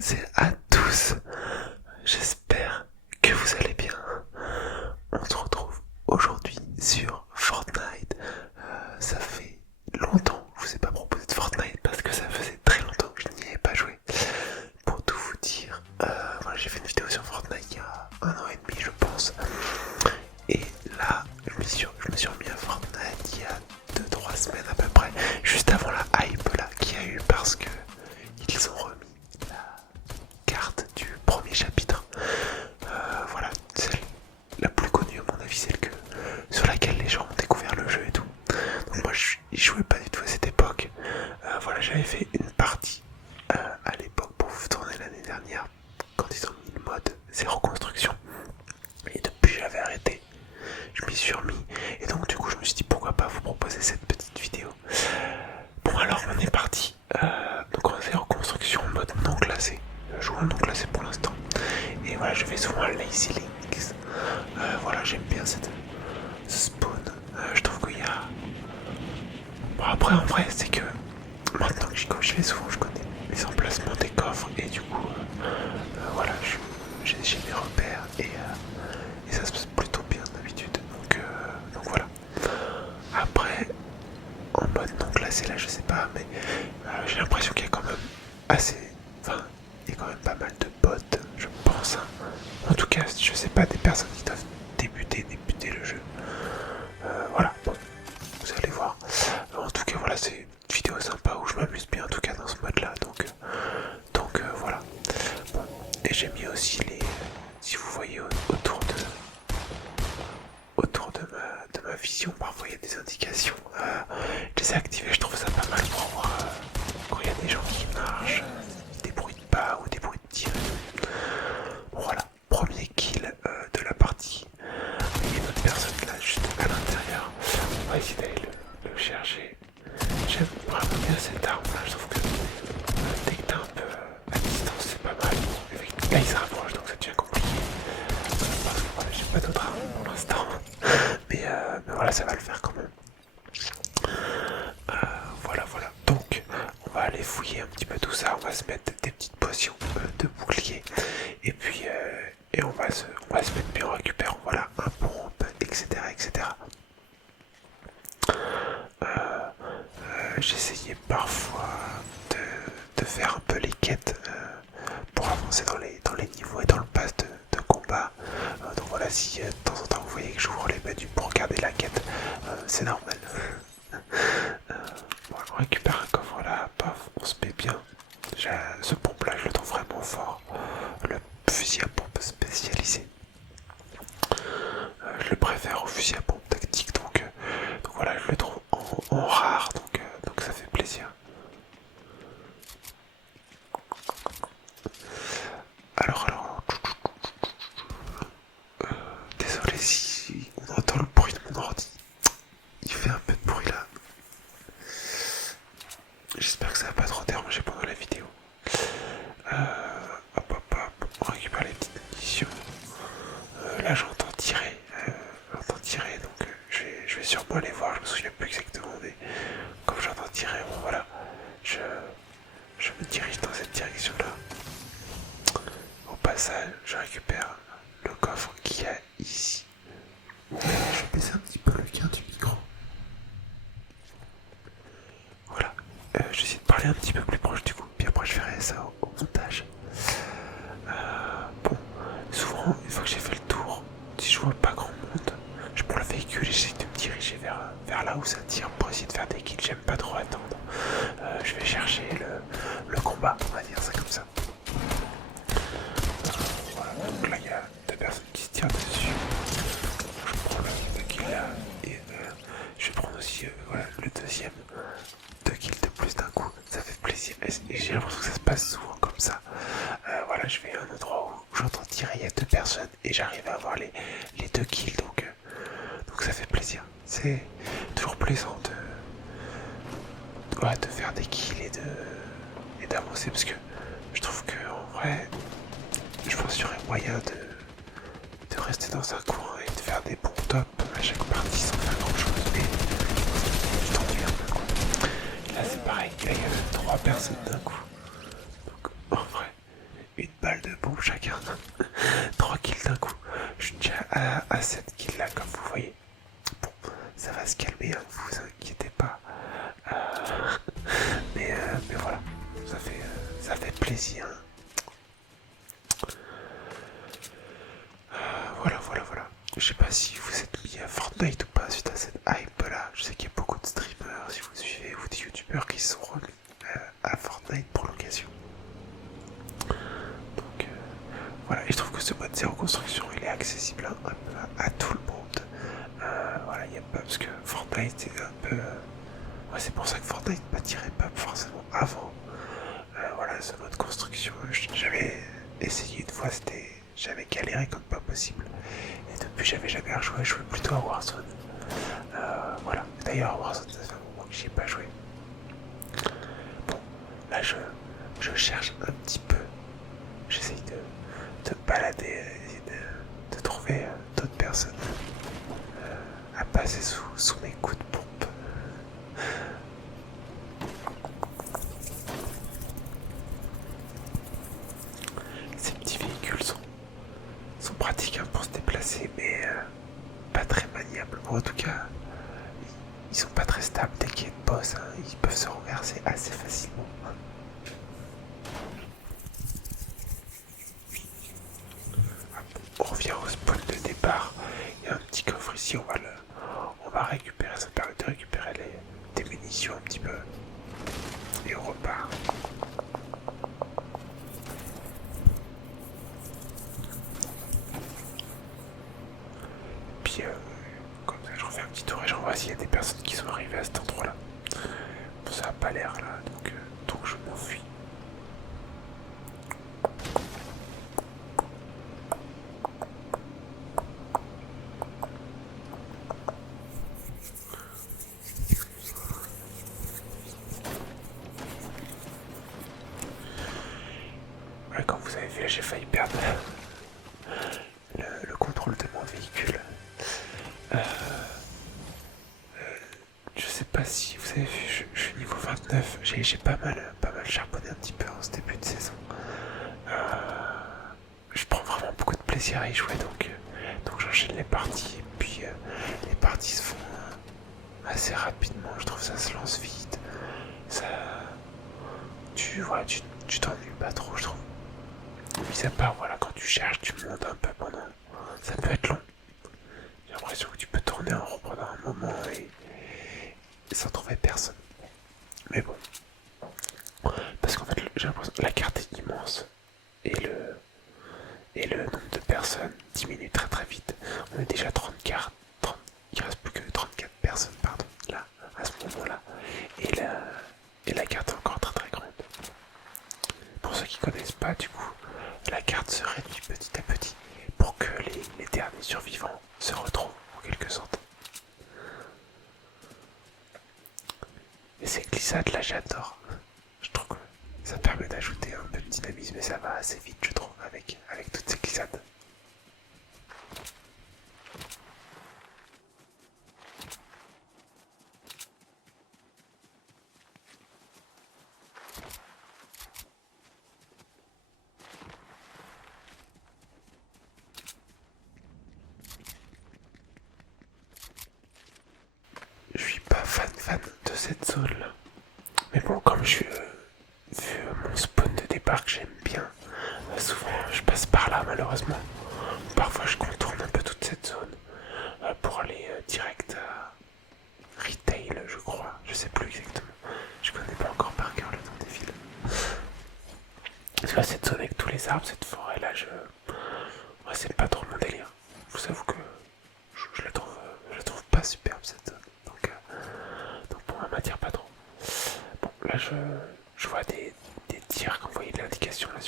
c'est à tous. J'espère que vous allez bien. On se retrouve aujourd'hui sur Fortnite. Ça fait longtemps que je vous ai pas proposé de Fortnite parce que ça faisait très longtemps que je n'y ai pas joué. Pour tout vous dire, voilà, j'ai fait une vidéo sur Fortnite il y a 1 an et demi je pense. Et là, je me suis remis à Fortnite il y a 2-3 semaines à peu près. Juste avant la hype là qu'il y a eu parce que ils ont remis la carte du premier chapitre. Voilà, celle la plus connue à mon avis, celle sur laquelle les gens ont découvert le jeu et tout. Donc moi je jouais pas du tout à cette époque. Voilà, j'avais fait une partie à l'époque pour vous tourner l'année dernière quand ils ont mis le mode zéro construction. Et depuis j'avais arrêté. Je m'y suis remis et donc du coup je me suis dit pourquoi pas vous proposer cette petite vidéo. Bon alors on est parti. Donc on fait en construction en mode non classé. Je joue en non classé pour l'instant. Et voilà, je vais souvent à Lazy Links. Voilà, j'aime bien ce spawn. Je trouve qu'il y a... Bon après en vrai c'est que maintenant que j'y vais souvent, je connais les emplacements des coffres et du coup voilà, j'ai mes repères et ça se passe plutôt bien d'habitude. Donc voilà. Après, en mode non classé là, je sais pas, mais j'ai l'impression qu'il y a quand même assez. Enfin, il y a quand même pas mal de bots, je pense. Hein. En tout cas, je sais pas, des personnes qui doivent débuter le jeu. Voilà, bon, vous allez voir. En tout cas, voilà, c'est une vidéo sympa où je m'amuse bien, en tout cas dans ce mode là. Donc voilà. Bon, et j'ai mis aussi les. Si vous voyez autour de ma vision, parfois il y a des indications. Je les ai activées, je trouve ça pas mal pour voir quand il y a des gens qui marchent, des bruits de pas ou des bruits de tir. Bon, voilà, premier kill de la partie. Il y a une autre personne là, juste à l'intérieur. On va essayer d'aller le chercher. J'aime vraiment bien cette arme là, je trouve que dès que t'es un peu à distance, c'est pas mal. Là il se rapproche donc ça devient compliqué. Parce que voilà, j'ai pas d'autre arme pour l'instant. Mais voilà, ça va le faire quand même. Voilà. Donc, on va aller fouiller un petit peu tout ça. On va se mettre des petites potions de bouclier. Et puis, on va se mettre bien en récupérant. Voilà, un pompe, etc. J'essayais parfois de faire un peu les quêtes pour avancer dans les niveaux et dans le pass de combat. Donc voilà, si de temps en temps vous voyez que j'ouvre les menus pour regarder la quête, c'est normal. Voilà, on récupère un coffre là, paf, on se met bien. Déjà, ce pompe là, je le trouve vraiment fort. Le fusil à pompe spécialisé. Je le préfère au fusil à pompe tactique, donc voilà, je le trouve en rare, donc ça fait plaisir. Alors, désolé si on entend le bruit de mon ordi. Il fait un peu de bruit là. J'espère que ça va pas trop déranger pendant la vidéo. Hop, on récupère les petites munitions. Là j'entends tirer, donc je vais sûrement aller voir, je me souviens plus exactement, mais comme j'entends tirer, bon voilà, je me dirige dans cette direction là. Au passage, je récupère le coffre qu'il y a ici. Je vais baisser un petit peu le gain du micro. Voilà, j'essaie de parler un petit peu plus proche du coup, puis après je ferai ça au montage. Bon, souvent, une fois que j'ai fait le tour, si je vois pas grand monde, je prends le véhicule et j'essaie de me diriger vers là où ça tire pour essayer de faire des kills. J'aime pas trop attendre. Je vais chercher le combat, on va dire ça comme ça. Voilà, donc là il y a deux personnes qui se tirent dessus. Je prends le kill là et je vais prendre aussi voilà, le deuxième. 2 kills de plus d'un coup, ça fait plaisir. Et j'ai l'impression que ça se passe souvent comme ça. Voilà, je vais à un endroit où j'entends tirer, il y a 2 personnes et j'arrive à avoir les 2 kills, donc ça fait plaisir. C'est toujours plaisant de faire des kills et d'avancer parce que je trouve que en vrai, je pense qu'il y aurait moyen de rester dans un coin et de faire des bons tops à chaque partie sans faire grand chose. Mais je t'ennuie un peu quoi. Là c'est pareil, il y a 3 personnes d'un coup. Donc en vrai, coup chacun. 3 kills d'un coup. Je suis déjà à 7 kills là, comme vous voyez. Bon, ça va se calmer, hein, vous inquiétez pas. Euh, mais voilà, ça fait plaisir. Voilà. Je sais pas si vous êtes mis à Fortnite ou pas suite à cette hype là. Je sais qu'il y a beaucoup de streamers, si vous suivez, ou des youtubeurs qui se sont remis à Fortnite pour l'occasion. Donc voilà, et je trouve que ce mode zéro construction il est accessible un peu à tout le monde. Voilà, il y a pas parce que Fortnite c'est un peu. Ouais, c'est pour ça que Fortnite m'attirait pas forcément avant. Voilà, ce mode construction, j'avais essayé une fois, j'avais galéré comme pas possible. Et depuis, j'avais jamais rejoué, je jouais plutôt à Warzone. Voilà, d'ailleurs, Warzone, ça fait un moment que j'y ai pas joué. Bon, là, je cherche un petit peu. J'essaye de me balader, de trouver d'autres personnes à passer sous mes coups de pompe. Ces petits véhicules sont pratiques hein, pour se déplacer, mais pas très maniables. Bon, en tout cas, ils sont pas très stables dès qu'il y a une bosse. Hein, ils peuvent se renverser assez facilement. On revient au spawn de départ. Il y a un petit coffre ici, on va récupérer, ça permet de récupérer des munitions un petit peu. Et on repart. Puis comme ça je refais un petit tour et j'en vois s'il y a des personnes qui sont arrivées à cet endroit là. Bon, ça a pas l'air là, donc je m'enfuis. Ouais, comme vous avez vu là j'ai failli perdre le contrôle de mon véhicule. Je sais pas si vous avez vu, je suis niveau 29, j'ai pas mal charbonné un petit peu en ce début de saison. Je prends vraiment beaucoup de plaisir à y jouer, donc j'enchaîne les parties, et puis les parties se font assez rapidement, je trouve ça se lance vite, ça... tu t'ennuies pas trop, je trouve. Mis à part, voilà, quand tu cherches, tu montes un peu pendant... Ça peut être long. J'ai l'impression que tu peux tourner en rond pendant un moment et sans trouver personne. Mais bon. Parce qu'en fait, j'ai l'impression que la carte est immense. Et le nombre de personnes diminue très très vite. On est déjà 34. Il reste plus que 34 personnes, pardon, là, à ce moment-là. Et la carte est encore très très grande. Pour ceux qui connaissent pas, du coup, la carte se réduit petit à petit pour que les derniers survivants se retrouvent en quelque sorte. Et ces glissades là j'adore. Je trouve que ça permet d'ajouter un peu de dynamisme et ça va assez vite je trouve avec toutes ces glissades. Je suis pas fan de cette zone là. Mais bon, comme je vu mon spawn de départ que j'aime bien, souvent je passe par là malheureusement. Parfois je contourne un peu toute cette zone pour aller direct à Retail, je crois. Je sais plus exactement. Je connais pas encore par cœur le nom des villes. Parce que cette zone avec tous les arbres, cette forêt là, ouais, c'est pas trop mon délire. Je vous avoue que je la trouve pas superbe cette zone. Donc bon, elle m'attire pas trop. Bon, là je vois des tirs quand vous voyez de l'indication là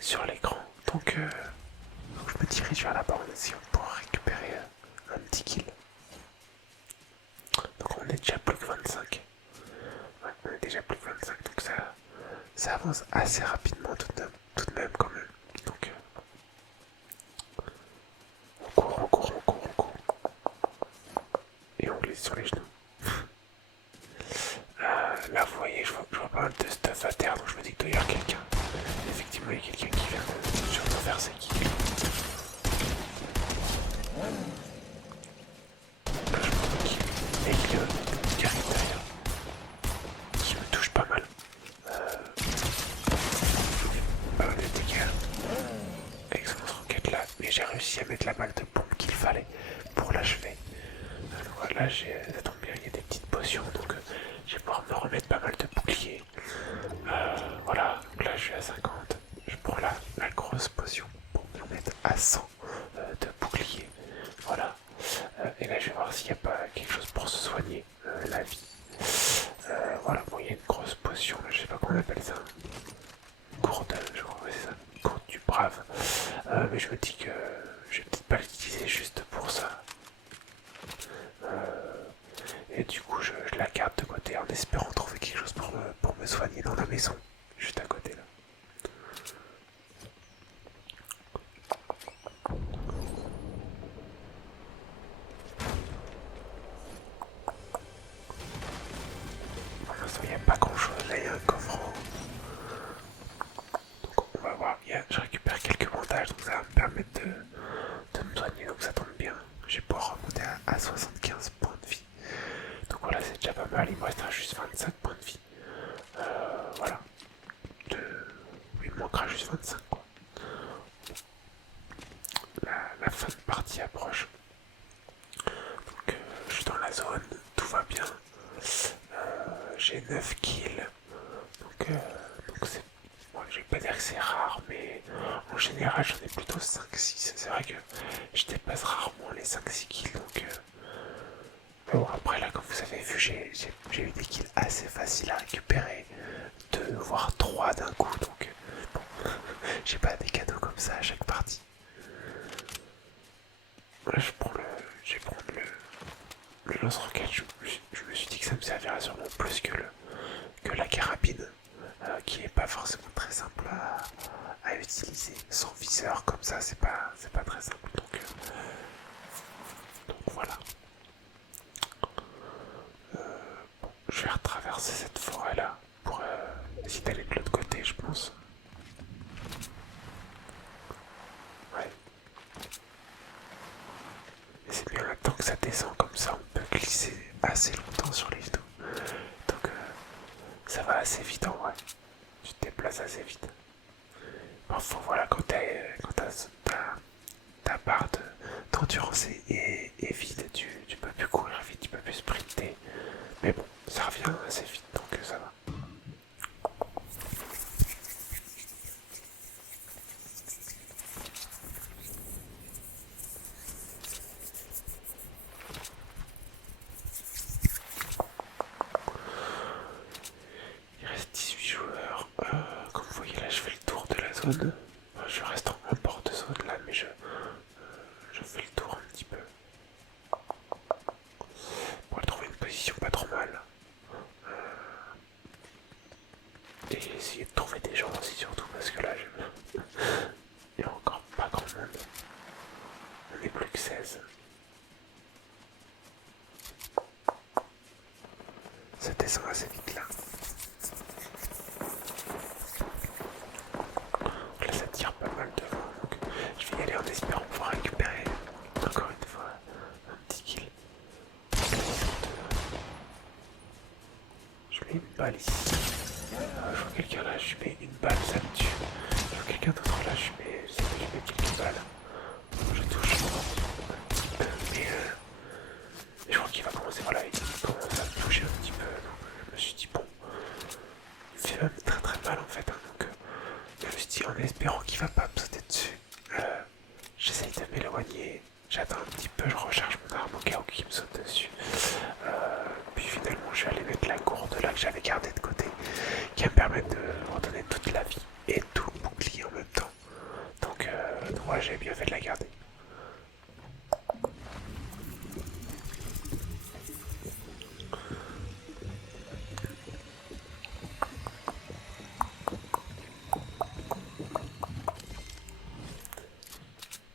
sur l'écran. Donc je me dirige vers la borne si on pourra récupérer un petit kill. Donc on est déjà plus que 25. Ouais, on est déjà plus que 25, donc ça avance assez rapidement tout de même quand même. Donc on court. Et on glisse sur les genoux. Là vous voyez, je vois pas mal de stuff à terre, donc je me dis qu'il doit y avoir quelqu'un. Effectivement, il y a quelqu'un qui vient de surtraverser qui. Là, je pense qu'il y a qui arrive derrière, qui me touche pas mal. Pas mal de dégâts avec son roquette là, mais j'ai réussi à mettre la balle de pompe qu'il fallait pour l'achever. Voilà, ça tombe bien, il y a des petites potions, donc je vais pouvoir me remettre pas mal de boucliers. Voilà, donc là je suis à 50. Je prends la grosse potion pour me remettre à 100 de boucliers. Voilà. Et là je vais voir s'il n'y a pas quelque chose pour se soigner la vie. Voilà, bon, il y a une grosse potion, là, je sais pas comment on appelle ça. Gourde, je crois, ouais, c'est ça. Gourde du brave. Mais je me dis que je vais peut-être pas l'utiliser juste pour ça. Et du coup, je la garde de côté en espérant trouver quelque chose pour me soigner dans la maison, juste à côté là. Pour l'instant, il n'y a pas grand chose. Là, il y a un coffre. Donc, on va voir. Je récupère quelques bandages, donc ça va me permettre de me soigner. Donc, ça tombe bien. Je vais pouvoir remonter à 75 points de vie. Donc, voilà, c'est déjà pas mal. Il me restera juste 25 points de vie. Voilà. Il me manquera juste 25, quoi. La fin de partie approche. Donc, je suis dans la zone, tout va bien. J'ai 9 kills. Donc c'est. Bon, je vais pas dire que c'est rare, mais en général j'en ai plutôt 5-6. C'est vrai que je dépasse rarement les 5-6 kills. Donc, bon, après là, comme vous avez vu, j'ai eu des kills assez faciles à récupérer. 2 voire 3 d'un coup. Donc, bon, j'ai pas des cadeaux comme ça à chaque partie. Là, je vais prendre le lance-roquette. Je me suis dit que ça me servira sûrement plus que la carabine, qui est pas forcément très simple à utiliser. Sans viseur comme ça, c'est pas très simple. Donc voilà. Bon, je vais retraverser cette forêt là pour essayer d'aller de l'autre côté, je pense. Ouais. Et c'est bien là, tant que ça descend comme ça, on peut glisser assez longtemps sur les genoux. Donc ça va assez vite en vrai. Tu te déplaces assez vite. Enfin voilà, quand ta barre d'endurance est vide, tu peux plus courir vite, tu peux plus sprinter. Mais bon, ça revient assez vite, donc ça va. Il reste 18 joueurs. Comme vous voyez là, je fais le tour de la zone. Je reste en bord de zone là, mais je fais le tour un petit peu. Pour trouver une position pas trop mal. Et essayer de trouver des gens aussi surtout parce que là, il y a encore pas grand monde. On n'est plus que 16. Ça descend assez vite là. Là ça tire pas mal devant, donc je vais y aller en espérant pouvoir récupérer encore une fois un petit kill. Je mets une balle ici. Je vois quelqu'un là, je mets une balle, ça me tue. Je vois quelqu'un d'autre là, je mets quelques balles. Je touche un petit peu, mais je crois qu'il va commencer, voilà, il commence à me toucher un petit peu. Donc je me suis dit bon, il fait même très très mal en fait. Hein, donc je me suis dit en espérant qu'il va pas me sauter dessus. J'essaye de m'éloigner, j'attends un petit peu, je recharge mon arme au cas où il me saute dessus. Puis finalement je vais aller mettre la gourde là que j'avais gardée de côté, qui va me permettre de redonner toute la vie et tout le bouclier en même temps. Donc ouais, j'ai bien fait de la garder.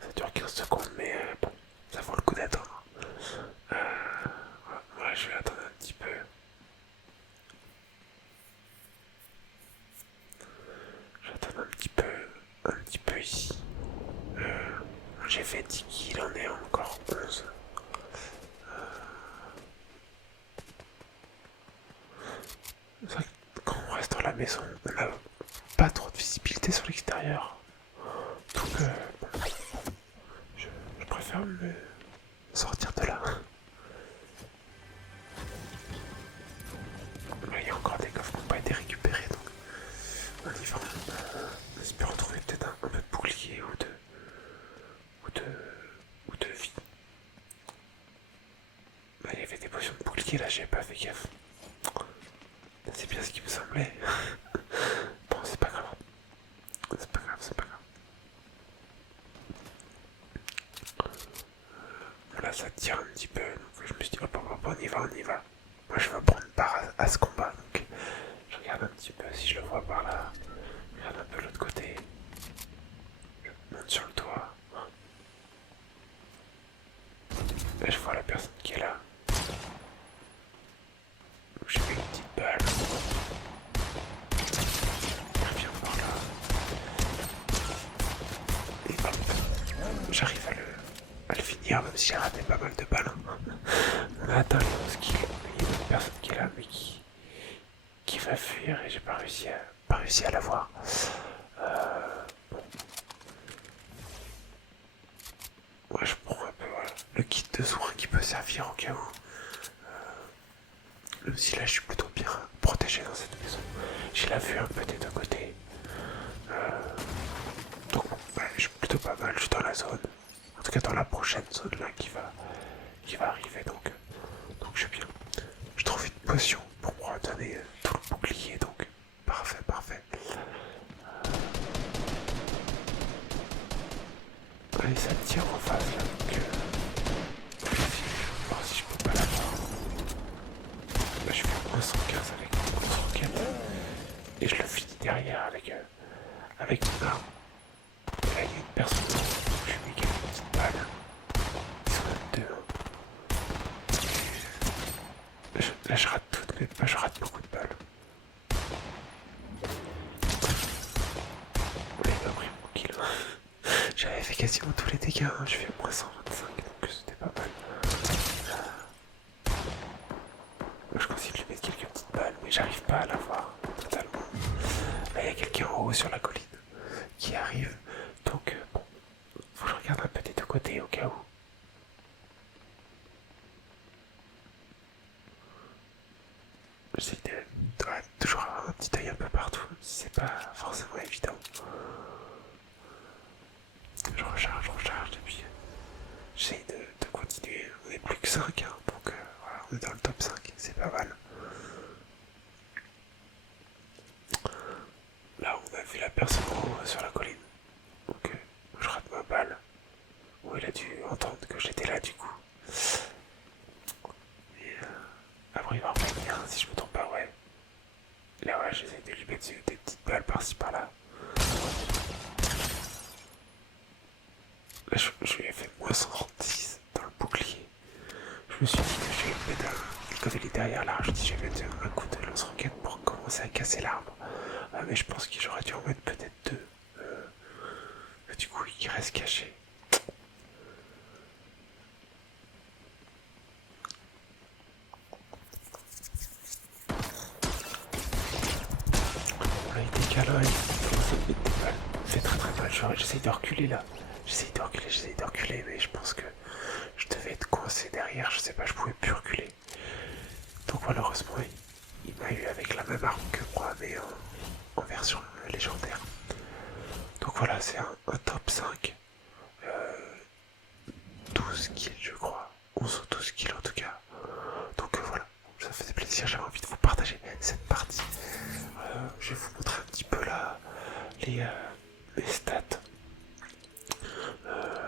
Ça dure 15 secondes, mais bon, ça vaut on n'a pas trop de visibilité sur l'extérieur. Donc bon, je préfère me sortir de là. Là, il y a encore des coffres qui n'ont pas été récupérés, donc on y va. On espère trouver peut-être un peu de bouclier ou de vie. Là, il y avait des potions de bouclier, là, j'avais pas fait gaffe. C'est bien ce qui me semblait. Bon, c'est pas grave. C'est pas grave, c'est pas grave. Voilà, ça tire un petit peu, donc je me suis dit, hop, on y va, on y va. Moi, je veux prendre part à ce combat, donc je regarde un petit peu si je le vois par là. Je regarde un peu l'autre côté. Je monte sur le toit. Là, je vois la personne qui est là. Je fais une petite balle. Je viens par là. Et hop, j'arrive à le finir, même si j'ai raté pas mal de balles. On a atteint les 11 kills. Il y a une autre personne qui est là, mais qui va fuir et j'ai pas réussi à la voir. Bon. Ouais, je prends un peu voilà, le kit de soins qui peut servir au cas où. Même si là je suis plutôt bien protégé dans cette maison. J'ai la vue un peu des deux côtés. Donc ouais, je suis plutôt pas mal, je suis dans la zone. En tout cas dans la prochaine zone là qui va arriver, donc je suis bien. Je trouve une potion pour me redonner tout le bouclier, donc parfait, parfait. Allez, ça tire en face là, donc je vais voir si je peux pas l'avoir. Là je fais moins 115 avec mon lance-roquette et je le finis derrière avec mon arme. Et là il y a une personne, je lui mets quelques petites balles. Ils sont même deux. Là je rate toutes mes balles, je rate beaucoup de balles. Là il m'a pris mon kill. J'avais fait quasiment tous les dégâts, hein. Je fais moins 125, donc c'était pas mal. Je continue de lui mettre quelques petites balles, mais j'arrive pas à l'avoir totalement. Là il y a quelqu'un en haut sur la colline qui arrive, donc bon, faut que je regarde un peu des deux côtés au cas où. J'essaie de toujours avoir un petit œil un peu partout, même si c'est pas forcément évident. Je recharge, et puis j'essaie de continuer. On n'est plus que 5, hein, donc voilà, on est dans le top 5, c'est pas mal. Là, on a vu la personne en haut sur la colline, donc je rate ma balle. Bon, il a dû entendre que j'étais là du coup. Et après, il va revenir, si je me trompe pas, ouais. Là, ouais, j'essaie de lui mettre des petites balles par-ci par-là. Là, je lui ai fait moins 136 dans le bouclier. Je me suis dit que je vais mettre comme il est derrière l'arbre, je dis je vais mettre un coup de lance-roquette pour commencer à casser l'arbre. Mais je pense que j'aurais dû en mettre peut-être deux. Du coup, il reste caché. Là, il décale, il commence à me mettre des balles. C'est très très mal. J'essaye de reculer là. J'essaye de reculer, mais je pense que je devais être coincé derrière. Je sais pas, je pouvais plus reculer. Donc malheureusement, il m'a eu avec la même arme que moi, mais en version légendaire. Donc voilà, c'est un top 5. 12 kills, je crois. 11 ou 12 kills en tout cas. Donc voilà, ça faisait plaisir. J'avais envie de vous partager cette partie. Je vais vous montrer un petit peu là mes stats.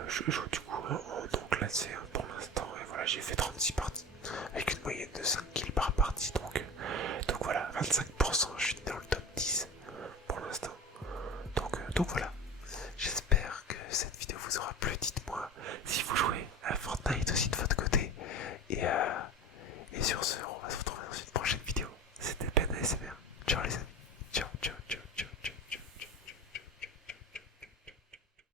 Je joue du coup en classé pour l'instant. Et voilà, j'ai fait 36 parties avec une moyenne de 5 kills par partie. Donc voilà, 25%. Je suis dans le top 10 pour l'instant. Donc voilà.